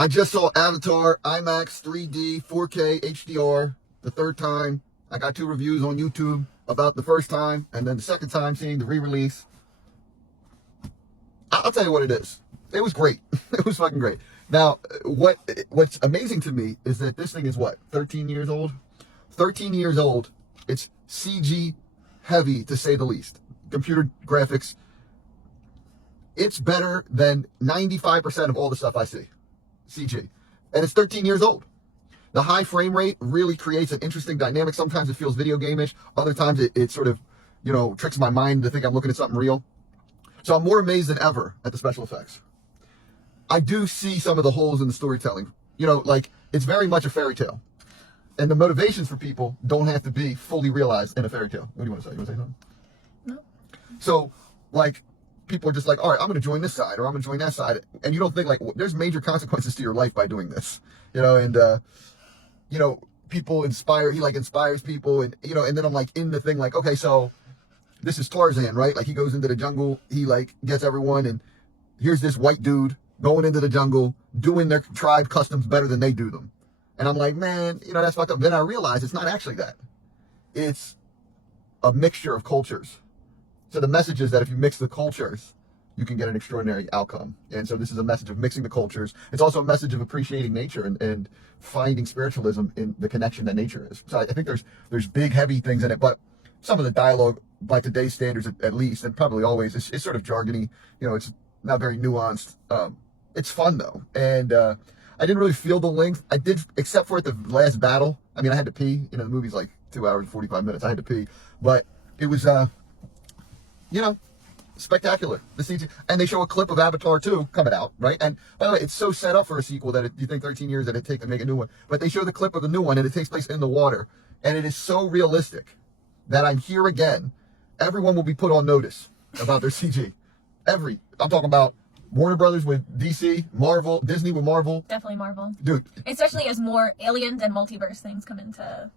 I just saw Avatar IMAX 3D 4K HDR the third time. I got 2 reviews on YouTube about the first time and then the second time seeing the re-release. I'll tell you what it is. It was great. It was fucking great. Now, what's amazing to me is that this thing is what, 13 years old? 13 years old. It's CG heavy, to say the least. Computer graphics. It's better than 95% of all the stuff I see. CG. And it's 13 years old. The high frame rate really creates an interesting dynamic. Sometimes it feels video game-ish. Other times it sort of, tricks my mind to think I'm looking at something real. So I'm more amazed than ever at the special effects. I do see some of the holes in the storytelling. It's very much a fairy tale. And the motivations for people don't have to be fully realized in a fairy tale. What do you want to say? You want to say something? No. So, people are just like, all right, I'm going to join this side or I'm going to join that side. And you don't think, there's major consequences to your life by doing this. People inspire, he inspires people. And then I'm in the thing, okay, so this is Tarzan, right? He goes into the jungle, he gets everyone, and here's this white dude going into the jungle, doing their tribe customs better than they do them. And I'm like, man, that's fucked up. Then I realize it's not actually that. It's a mixture of cultures. So the message is that if you mix the cultures, you can get an extraordinary outcome. And so this is a message of mixing the cultures. It's also a message of appreciating nature and finding spiritualism in the connection that nature is. So I think there's big, heavy things in it, but some of the dialogue, by today's standards at least, and probably always, it's sort of jargony. It's not very nuanced. It's fun though. And I didn't really feel the length. I did, except for at the last battle. I mean, I had to pee. The movie's 2 hours and 45 minutes. I had to pee. But it was, spectacular. The CG, and they show a clip of Avatar 2 coming out, right? And by the way, it's so set up for a sequel that you think 13 years that it'd take to make a new one. But they show the clip of the new one, and it takes place in the water. And it is so realistic that I'm here again. Everyone will be put on notice about their CG. I'm talking about Warner Brothers with DC, Marvel, Disney with Marvel. Definitely Marvel. Dude. Especially as more aliens and multiverse things come into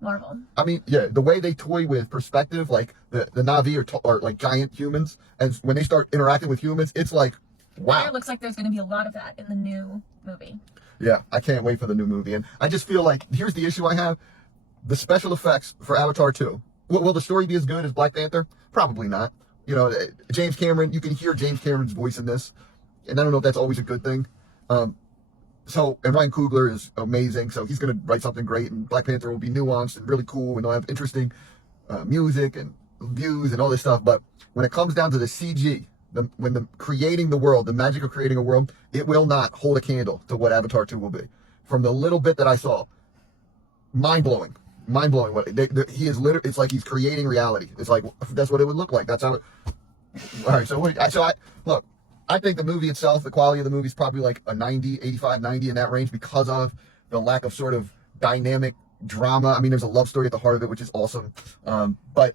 Marvel. I mean, yeah, the way they toy with perspective, the Na'vi are giant humans, and when they start interacting with humans, it's wow. It looks like there's going to be a lot of that in the new movie. Yeah, I can't wait for the new movie. And I just feel here's the issue I have. The special effects for Avatar 2. Will the story be as good as Black Panther? Probably not. James Cameron, you can hear James Cameron's voice in this, and I don't know if that's always a good thing. And Ryan Coogler is amazing, so he's going to write something great, and Black Panther will be nuanced and really cool, and they'll have interesting music and views and all this stuff. But when it comes down to the CG, creating the world, the magic of creating a world, it will not hold a candle to what Avatar 2 will be. From the little bit that I saw, mind-blowing. What he is literally, it's he's creating reality. It's that's what it would look like. That's how it. All right, look, I think the movie itself, the quality of the movie is probably a 90, 85, 90 in that range because of the lack of sort of dynamic drama. I mean, there's a love story at the heart of it, which is awesome. And the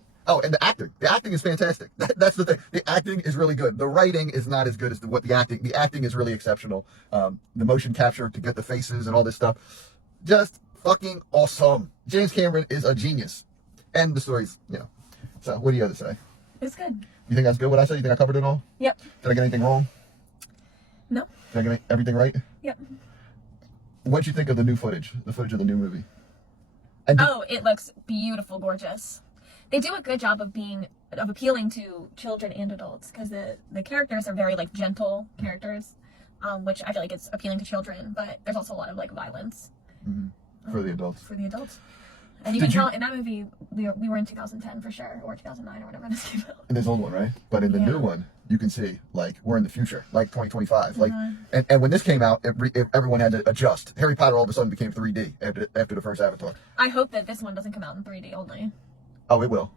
acting is fantastic. That's the thing. The acting is really good. The writing is not as good as the acting is really exceptional. The motion capture to get the faces and all this stuff, just fucking awesome. James Cameron is a genius. And the story's, So what do you have to say? It's good. You think that's good what I said? You think I covered it all? Yep. Did I get anything wrong? No. Did I get everything right? Yep. What'd you think of the new footage? The footage of the new movie? It looks beautiful, gorgeous. They do a good job of appealing to children and adults because the characters are very gentle characters, which I feel like it's appealing to children, but there's also a lot of violence. Mm-hmm. For the adults. For the adults. And you can tell in that movie, we were in 2010 for sure, or 2009 or whatever this came out. In this old one, right? But in the new one, you can see, we're in the future, 2025. Mm-hmm. And when this came out, everyone had to adjust. Harry Potter all of a sudden became 3D after the first Avatar. I hope that this one doesn't come out in 3D only. Oh, it will.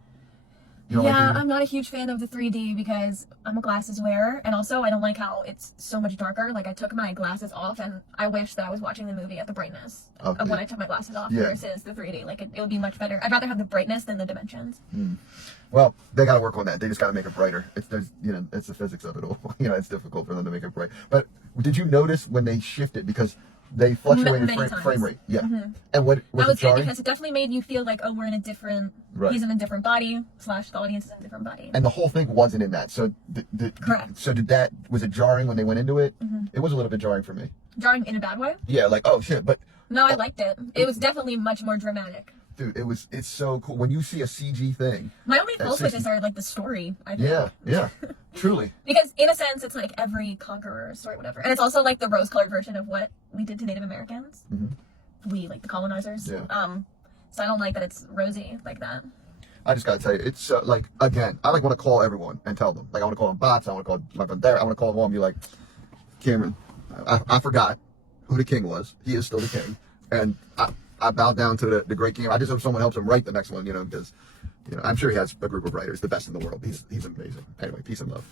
Yeah, I'm not a huge fan of the 3D because I'm a glasses wearer, and also I don't like how it's so much darker. I took my glasses off, and I wish that I was watching the movie at the brightness of when I took my glasses off versus the 3D. It would be much better. I'd rather have the brightness than the dimensions. Well, they got to work on that. They just got to make it brighter. It's the physics of it all. It's difficult for them to make it bright. But did you notice when they shifted, because they fluctuated Many frame times. rate. Yeah. Mhm. And what was I it would say jarring? because it definitely made you feel like, oh, we're in a different. Right. He's in a different body. / the audience is in a different body. And the whole thing wasn't in that. So Correct. So was it jarring when they went into it? Mhm. It was a little bit jarring for me. Jarring in a bad way. Yeah, like oh shit, but No, I liked it. It was definitely much more dramatic. dude, it's so cool when you see a CG thing. My only That's faults with 60. this are like the story. I think. Yeah, truly. Because in a sense, it's like every conqueror story, whatever, and it's also like the rose-colored version of what we did to Native Americans. Mhm. We like the colonizers. Yeah. So I don't like that it's rosy like that. I just gotta tell you, it's like again, I like want to call everyone and tell them. Like I want to call them bots. I want to call my friend there. I want to call them all and be like, Cameron, I forgot who the king was. He is still the king, and I bow down to the great king. I just hope someone helps him write the next one. Because I'm sure he has a group of writers, the best in the world. He's amazing. Anyway, peace and love.